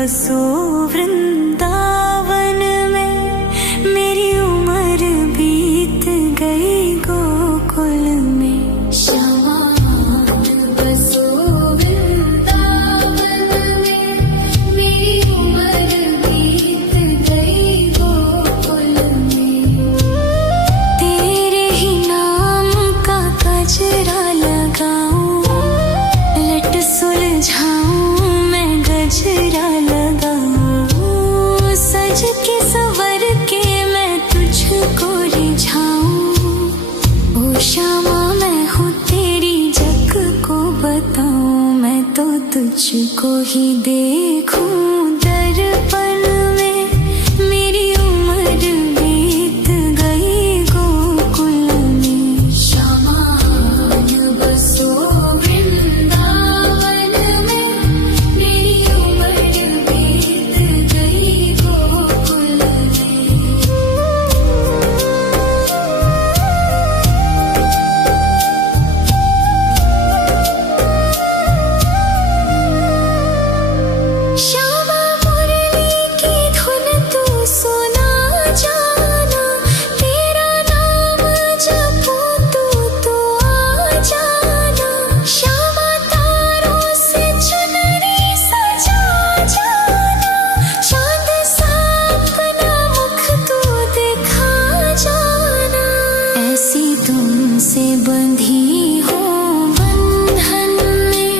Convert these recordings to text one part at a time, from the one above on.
बसो वृंदावन में, मेरी उम्र बीत गई गोकुल में। श्यामान बसो वृंदावन में, मेरी उम्र बीत गई गोकुल में। तेरे ही नाम का गजरा लगाऊं, लट सुलझाऊं मैं गजरा लगाऊं, सज के संवर के मैं तुझको रिझाऊं। ओ श्यामा मैं हूँ तेरी जग को बताऊं, मैं तो तुझको ही देखूं दर्पण में, मेरी उम्र बीत गई गोकुल में। श्यामान बसो वृंदावन में, मेरी उम्र बीत गई गोकुल में। श्यामा मुरली की धुन तू सुना जाना, तेरा नाम जपूं तू तो आ जाना। श्यामा तारों से चुनरी सजा जाना, चांद सा अपना मुख तू दिखा जाना। ऐसी तुमसे बंधी हो बंधन में,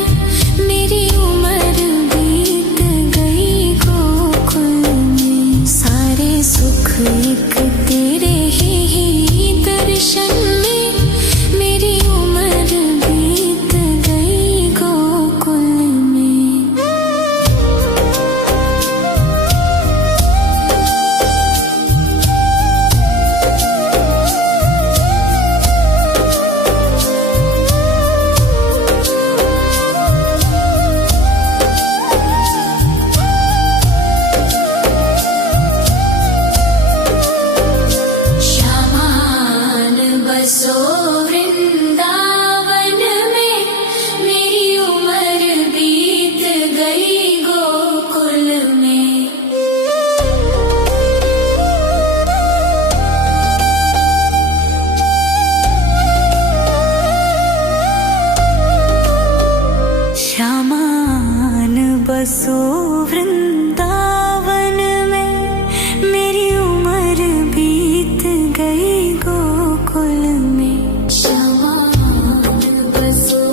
मेरी उम्र बीत गई गोकुल में। सारे सुख एक तेरे ही दर्शन में, मेरी उम्र बीत गई गोकुल में। श्यामान बसो वृंदावन में, मेरी उम्र बीत गई गोकुल में। श्यामान बसो वृंदावन में, मेरी उम्र बीत गई गोकुल में। श्यामान बसो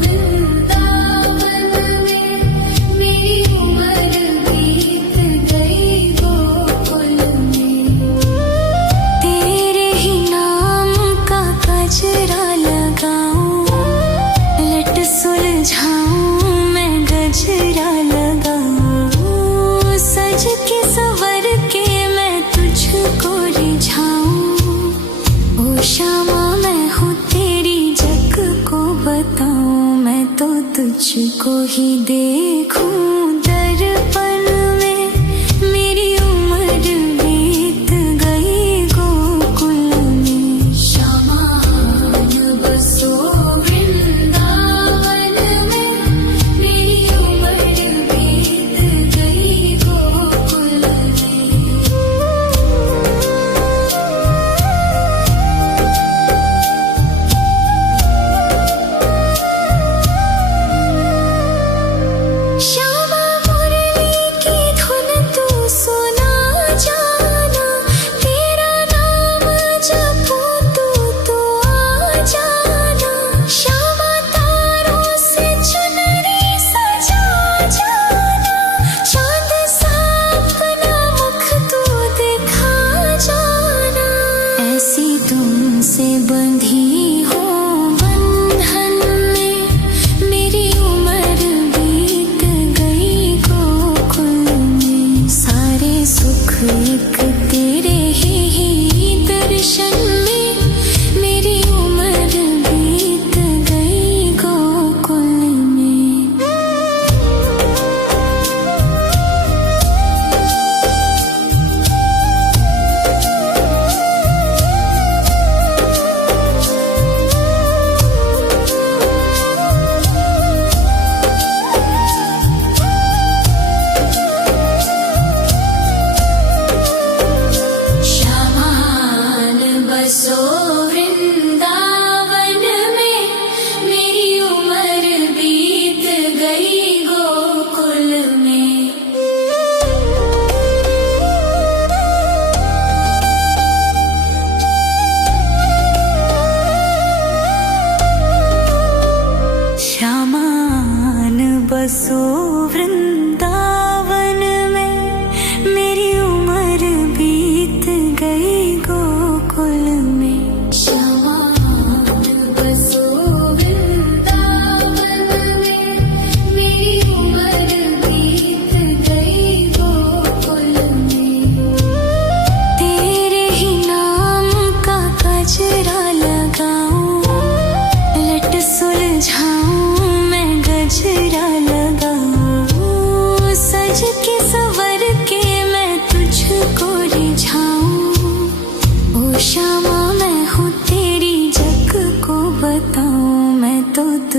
वृंदावन में, मेरी उम्र बीत गई गोकुल में। तेरे ही नाम का गजरा लगाऊं, लट सुलझाऊं मैं गजरा लगाऊं, सज के संवर के मैं तुझको रिझाऊं। ओ श्यामा मैं हूँ तेरी जग को बताऊं, मैं तो तुझको ही देखूं दर्पण में, मेरी उम्र बीत गई गोकुल में। श्यामान बसो वृंदावन में, मेरी उम्र बीत गई गोकुल में। श्यामा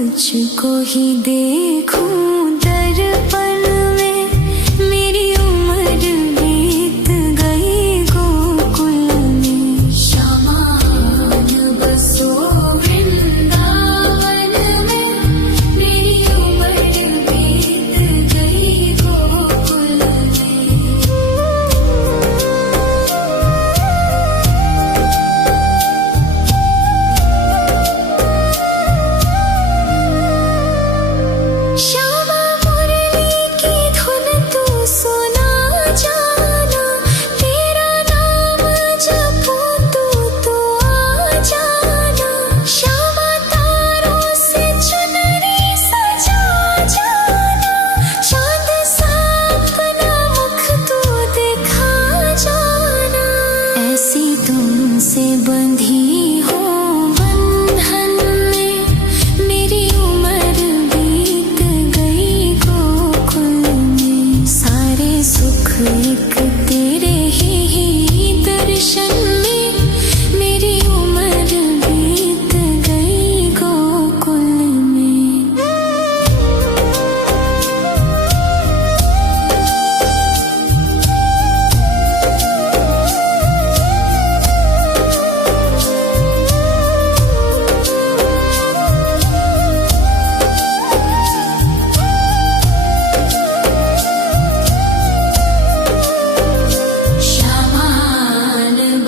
तुझको ही देखूं दर्पण में, मेरी उम्र बीत गई गोकुल में। श्यामान बसो वृंदावन में, मेरी उम्र बीत गई गोकुल में। श्यामा मुरली की धुन तू सुना जाना, तेरा नाम जपूं तू तो आ जाना। श्यामा तारों से चुनरी सजा जाना, चांद सा अपना मुख तू दिखा जाना। ऐसी तुमसे बंधी हो बंधन में, मेरी उम्र बीत गई गोकुल में। सारे सुख एक तेरे ही दर्शन में, मेरी उम्र बीत गई गोकुल में।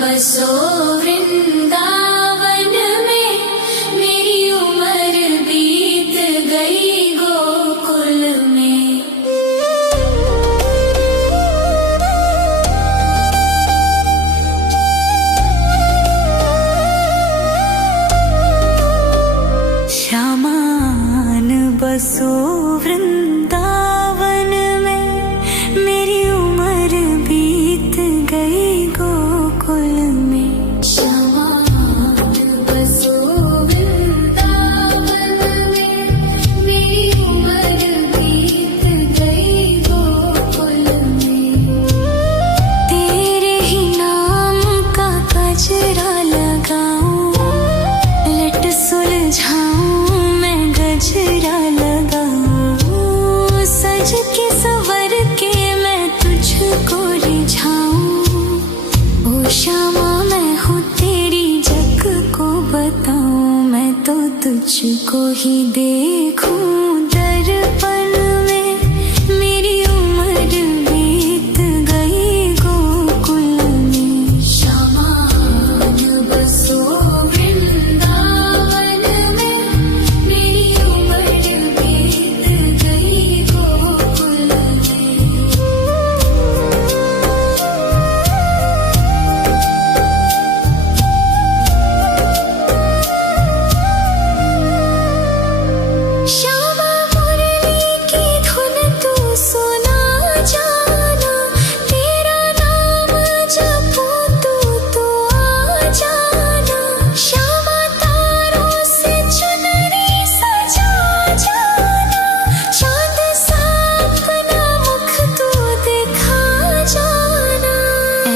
श्यामान बसो वृंदावन में, मेरी उम्र बीत गई गोकुल में। श्यामान बसो वृंदावन में, मेरी उम्र बीत गई गोकुल में। श्यामान बसो वृंदावन में, मेरी उम्र बीत गई गोकुल में। तेरे ही नाम का गजरा लगाऊं, लट सुलझाऊं मैं गजरा लगाऊं। सज के संवर के मैं तुझको रिझाऊं। ओ श्यामा मैं हूँ तेरी जग को बताऊं, मैं तो तुझको ही देखूं दर्पण में, मेरी उम्र बीत गई गोकुल में। श्यामान बसो वृंदावन में, मेरी उम्र बीत गई गोकुल में। श्यामा मुरली की धुन तू सुना जाना, तेरा नाम जपूं तू तो आ जाना। श्यामा तारों से चुनरी सजा जाना, चांद सा अपना मुख तू दिखा जाना।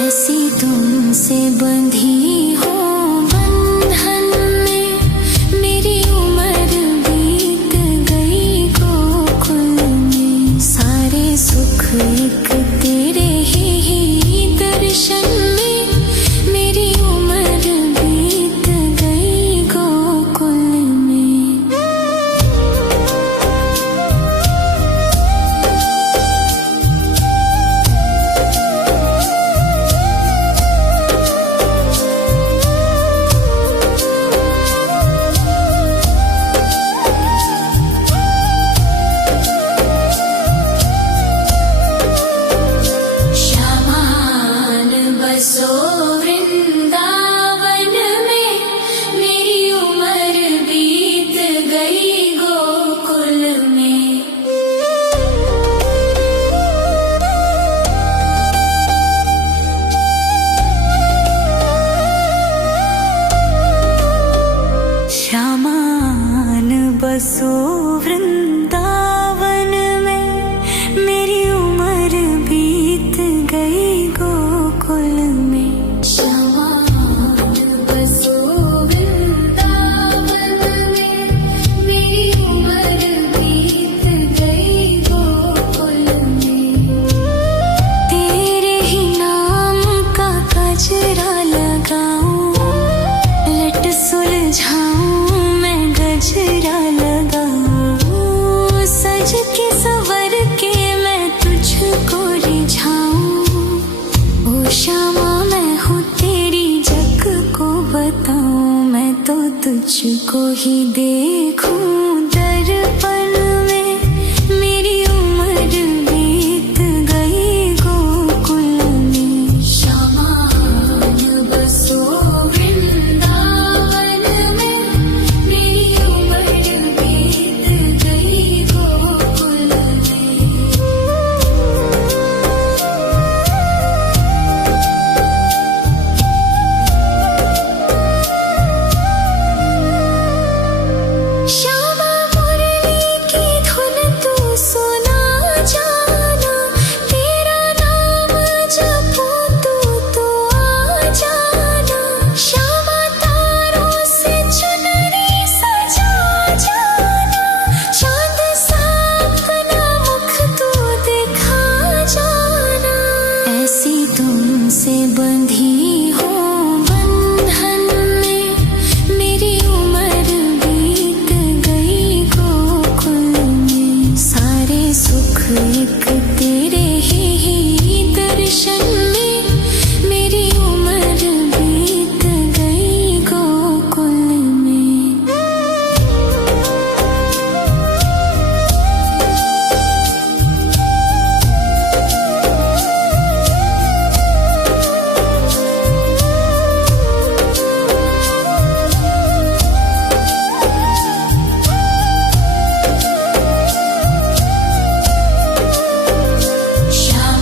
ऐसी तुमसे बंधी हो बंधन में, मेरी उम्र बीत गई गोकुल में। सारे सुख एक तेरे ही दर्शन में, मेरी उम्र बीत गई गोकुल में। तुझको ही देखूं दर्पण में, मेरी उम्र बीत गई गोकुल में। श्यामान बसो वृंदावन में, मेरी उम्र बीत गई गोकुल में। श्यामा मुरली की धुन तू सुना जाना, तेरा नाम जपूं तो आ जाना। श्यामा तारों से चुनरी सजा जाना, चांद सा अपना मुख तू दिखा जाना। ऐसी तुमसे बंधी हो बंधन में, मेरी उम्र बीत गई गोकुल में। सारे सुख एक तेरे ही दर्शन में, मेरी उम्र बीत गई गोकुल में।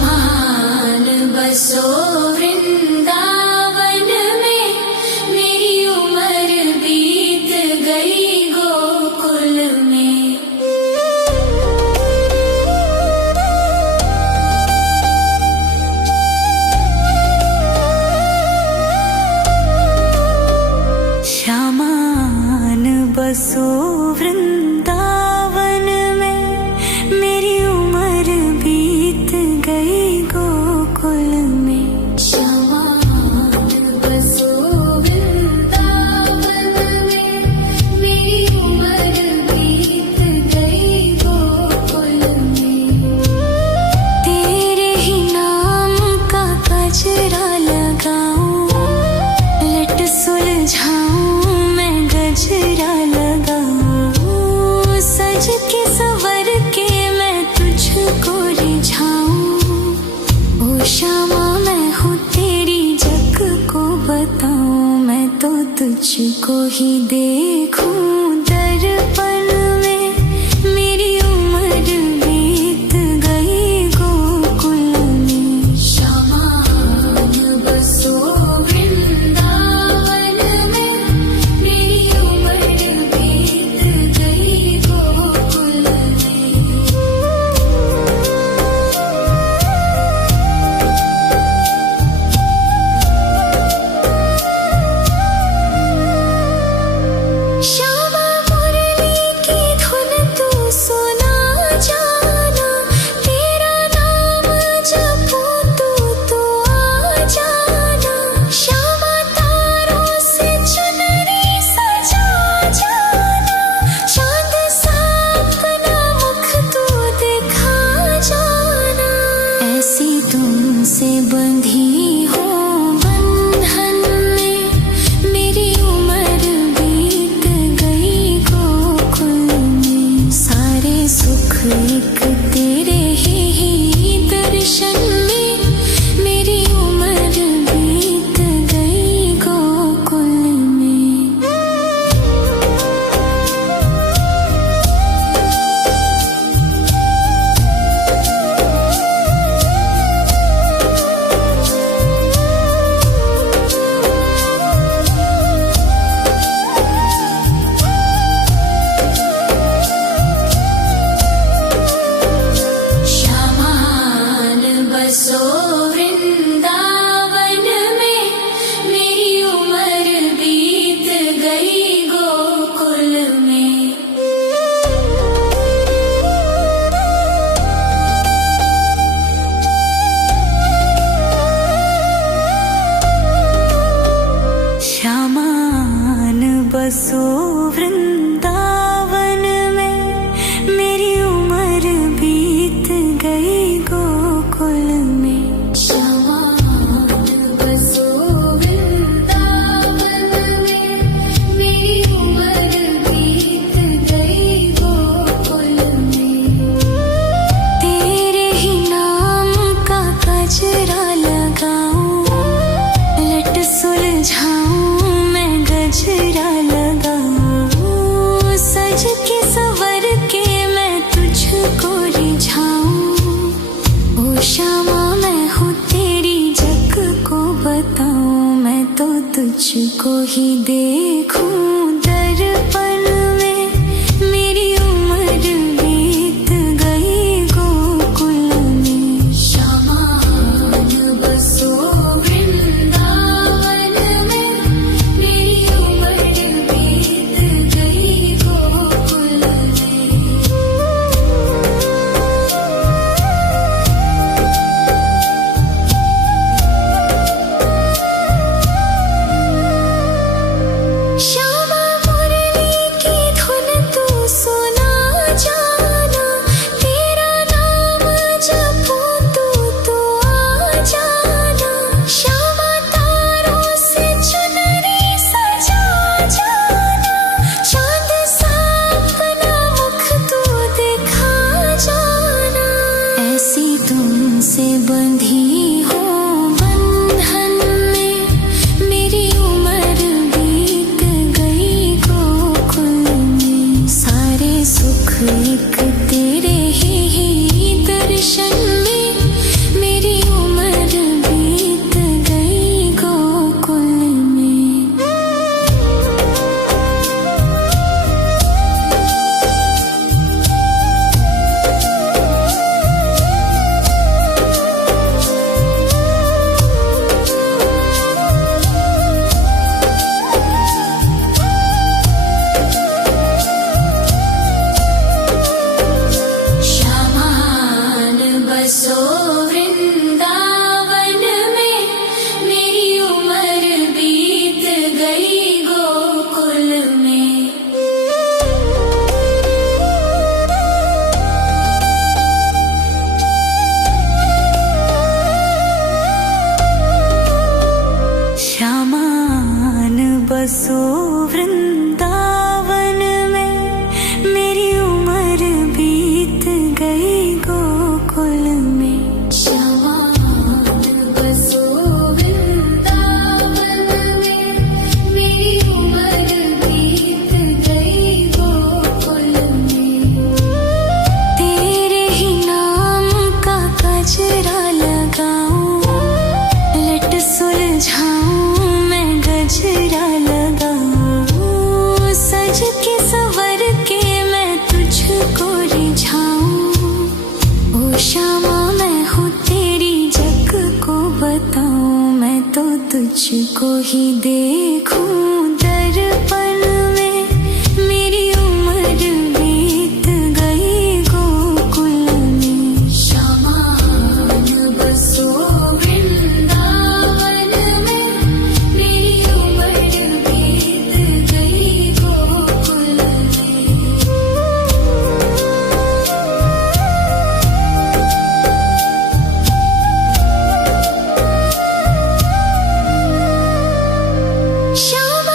श्यामान बसो वृंदावन में, मेरी उम्र बीत गई गोकुल में। श्यामान बसो वृंदावन में, मेरी उम्र बीत गई गोकुल में। श्यामान बसो वृंदावन में, मेरी उम्र बीत गई गोकुल में। तेरे ही नाम का गजरा लगाऊं, लट सुलझाऊं मैं गजरा लगाऊं। सज के संवर के मैं तुझको रिझाऊं। ओ श्यामा मैं हूँ तेरी जग को बताऊं, मैं तो तुझको ही देखूं दर्पण में, मेरी उम्र बीत गई गोकुल में। श्यामान बसो वृंदावन में, मेरी उम्र बीत गई गोकुल में। श्यामा मुरली की धुन तू सुना जाना, तेरा नाम जपूं तो आ जाना। श्यामा तारों से चुनरी सजा जाना, चांद सा अपना मुख तू दिखा जाना। ऐसी तुमसे बंधी हो बंधन में, मेरी उम्र बीत गई गोकुल में। सारे सुख एक तेरे ही दर्शन में, मेरी उम्र बीत गई गोकुल में। श्यामान बसो वृंदावन में, मेरी उम्र बीत गई गोकुल में। श्यामान बसो वृंदावन में, मेरी उम्र बीत गई गोकुल में। तुझको ही देखूं दर्पण में, मेरी उम्र बीत गई गोकुल में। श्यामान बसो वृंदावन में, मेरी उम्र बीत गई गोकुल में। श्यामा मुरली की धुन तू सुना जाना, तेरा नाम जपूं तू आ जाना। श्यामा तारों से चुनरी सजा जाना, चांद सा अपना मुख तू दिखा जाना। ऐसी तुमसे बंधी हो बंधन में, मेरी उम्र बीत गई गोकुल में। सारे सुख एक तेरे ही दर्शन में, मेरी उम्र बीत गई गोकुल में। श्यामान बसो वृंदावन में, मेरी उम्र बीत गई गोकुल में। श्यामान बसो वृंदावन में, मेरी उम्र बीत गई गोकुल में। श्यामान बसो वृंदावन में, मेरी उम्र बीत गई गोकुल में। तेरे ही नाम का गजरा लगाऊं, लट सुलझाऊं मैं गजरा लगाऊं। सज के संवर के मैं तुझको रिझाऊं। ओ श्यामा मैं हूँ तेरी जग को बताऊं, मैं तो तुझको ही देखूं दर्पण में, मेरी उम्र बीत गई गोकुल में। श्यामान बसो वृंदावन में, मेरी उम्र बीत गई गोकुल में। श्यामा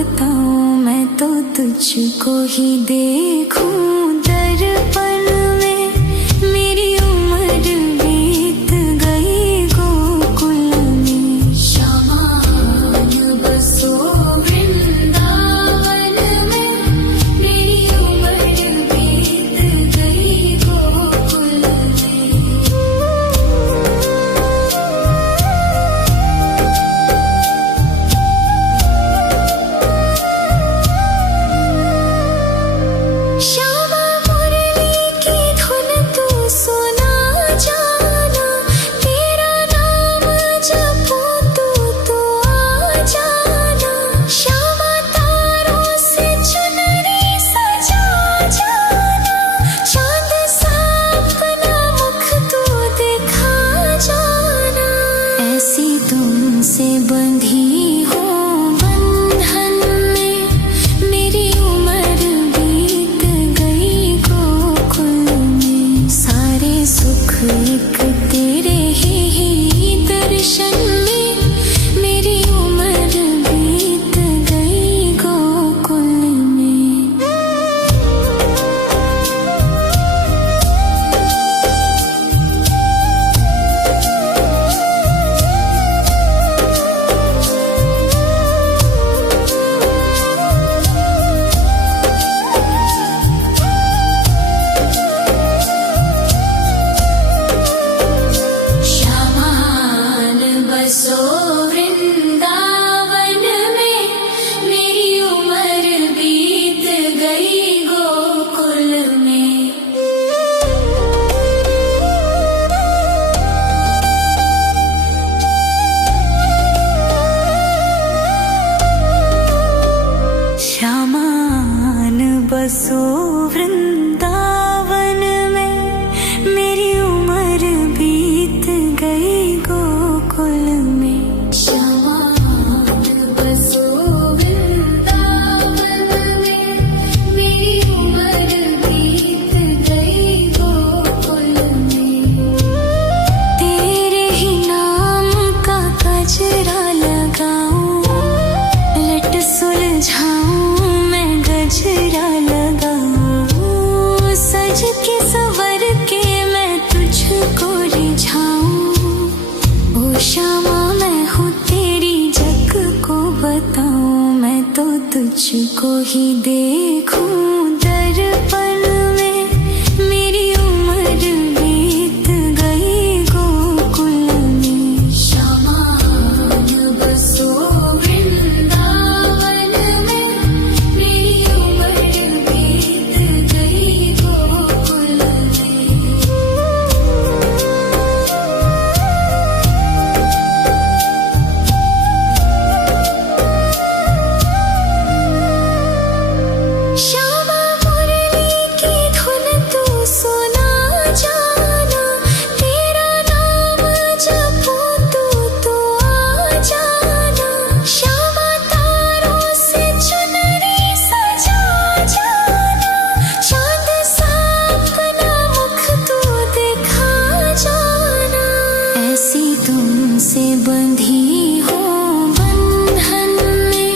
बताऊं, मैं तो तुझको ही देखूं दर्पण में। मेरी उम्र बीत गई गोकुल में। शामान बसो वृंदावन में। मेरी उम्र बीत गई गोकुल में। श्यामा मुरली की धुन तू सुना जाना। तेरा नाम जपूं तो आ जाना। श्यामा तारों से चुनरी सजा जाना। चांद सा अपना मुख तू दिखा जाना। ऐसी तुमसे बंधी हो बंधन में। मेरी उम्र बीत गई गोकुल में। सारे सुख एक तेरे ही दर्शन में। मेरी उम्र बीत गई गोकुल में। श्यामान बसो वृंदावन में। मेरी उम्र बीत गई गोकुल में। श्यामान बसो वृंदावन में। मेरी उम्र बीत गई गोकुल में। श्यामान बसो वृंदावन में। मेरी उम्र बीत गई गोकुल में। तेरे ही नाम का गजरा लगाऊं। लट सुलझाऊं मैं गजरा लगाऊं। सज के संवर के मैं तुझको रिझाऊं। ओ श्यामा मैं हूँ तेरी जग को बताऊं। मैं तो तुझको ही देखूं दर्पण में। मेरी उम्र बीत गई गोकुल में। श्यामान बसो वृंदावन में। मेरी उम्र बीत गई गोकुल में। श्यामा मुरली की धुन तू सुना जाना। तेरा नाम जपूं तो आ जाना। श्यामा तारों से चुनरी सजा जाना। चांद सा अपना मुख तू दिखा जाना। ऐसी तुमसे बंधी हो बंधन में।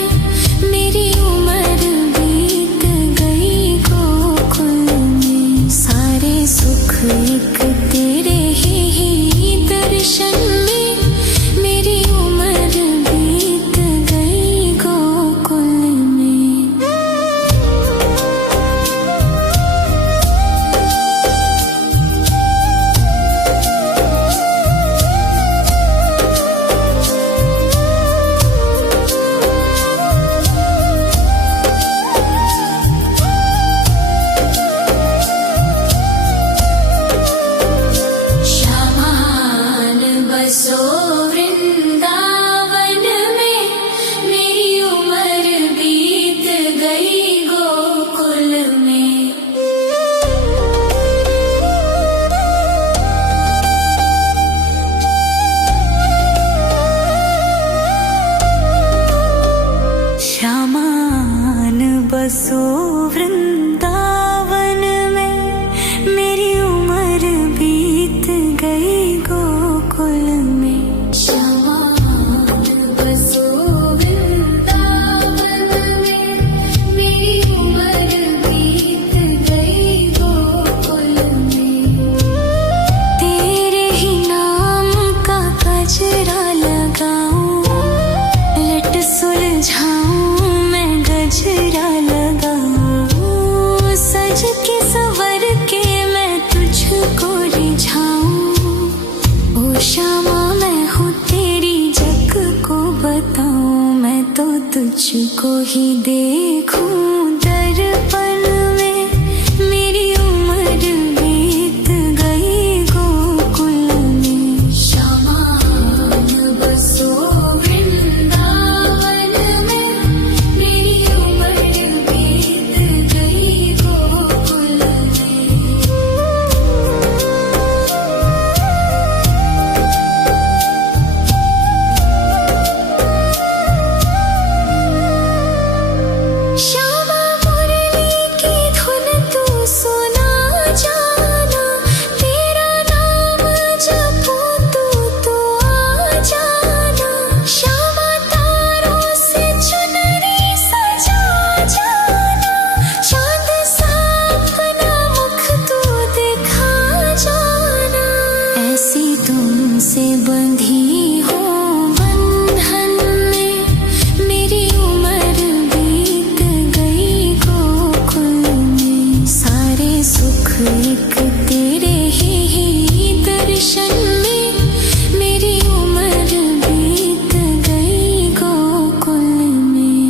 मेरी उम्र बीत गई गोकुल में। सारे सुख एक तेरे ही दर्शन में। मेरी उम्र बीत गई गोकुल में। श्यामान बसो वृंदावन में। मेरी उम्र बीत गई गोकुल में। श्यामान बसो वृंदावन में। मेरी उम्र बीत गई गोकुल में। श्यामान बसो वृंदावन तुझको ही देखूं दर्पण में, मेरी उम्र बीत गई गोकुल में। शामान बसो वृंदावन में, मेरी उम्र बीत गई गोकुल में। श्यामा मुरली की धुन तू सुना जाना, तेरा नाम जपूं तू आ जाना। श्यामा तारों से चुनरी सजा जाना, चांद सा अपना मुख तू दिखा जाना। ऐसी तुमसे बंधी हो बंधन में, मेरी उम्र बीत गई गोकुल में। सारे सुख एक तेरे ही दर्शन में, मेरी उम्र बीत गई गोकुल में।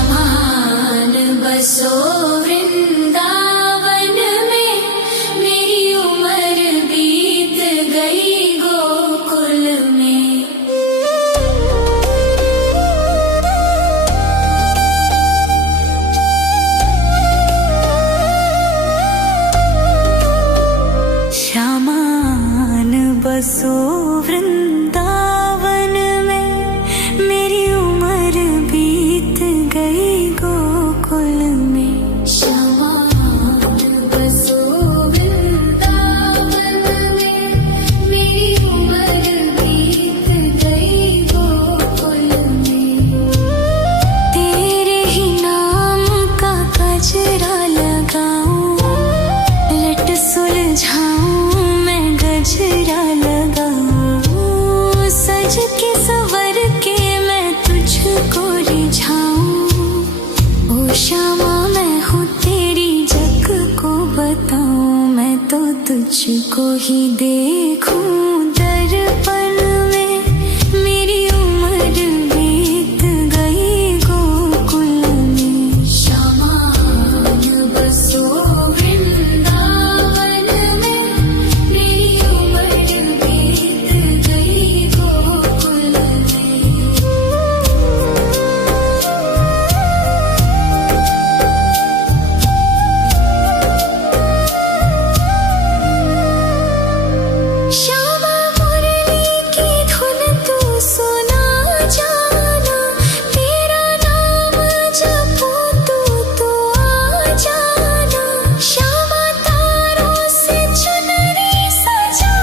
श्यामान बसो वृंदावन में, मेरी उम्र बीत गई गोकुल में। श्यामान बसो वृंदावन में, मेरी उम्र बीत गई गोकुल में। श्यामान बसो वृंदावन में, मेरी उम्र बीत गई गोकुल में। तेरे ही नाम का गजरा लगाऊं, लट सुलझाऊं मैं गजरा लगाऊं। सज के संवर के मैं तुझको रिझाऊं। ओ श्यामा मैं हूँ तेरी जग को बताऊं, मैं तो तुझको ही देखूं दर्पण में, मेरी उम्र बीत गई गोकुल में। श्यामान बसो वृंदावन में, मेरी उम्र बीत गई गोकुल में। श्यामा मुरली की धुन तू सुना जाना, तेरा नाम जपूं तू आ जाना। श्यामा तारों से चुनरी सजा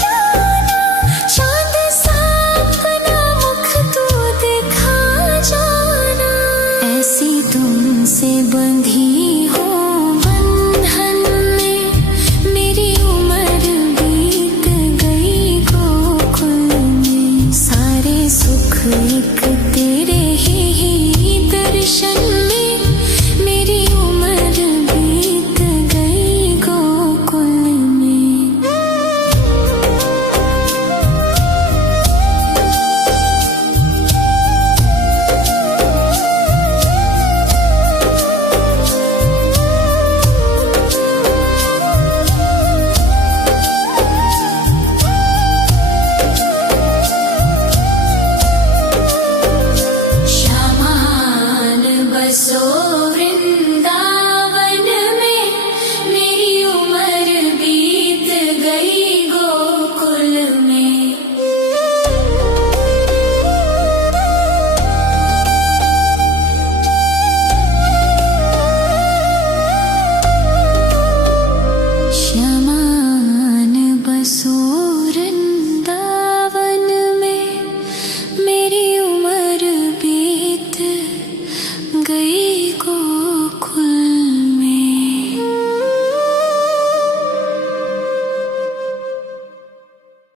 जाना, चांद सा अपना मुख तू दिखा जाना। ऐसी तुमसे बंधी हो बंधन में, मेरी उम्र बीत गई गोकुल में। सारे सुख एक